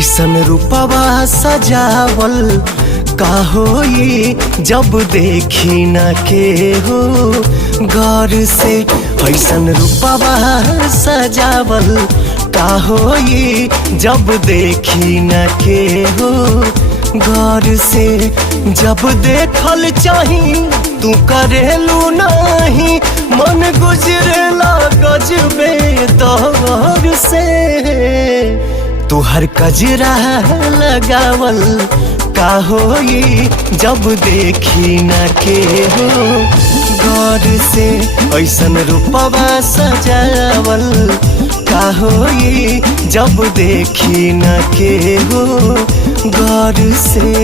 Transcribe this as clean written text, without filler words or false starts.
ऐसन रूपवा सजावल का होई जब देखी न के हो गौर से। ऐसन रूपवा सजावल का होई जब देखी न के हो गौर से। जब देखल चाही तू करेलू नहीं, मन गुजरेला गजबे दौर से। तू हर कजरा लगावल का होई जब देखी न के हो गौर से। ऐसन रूपवा सजावल का होई जब देखी न के हो गौर से।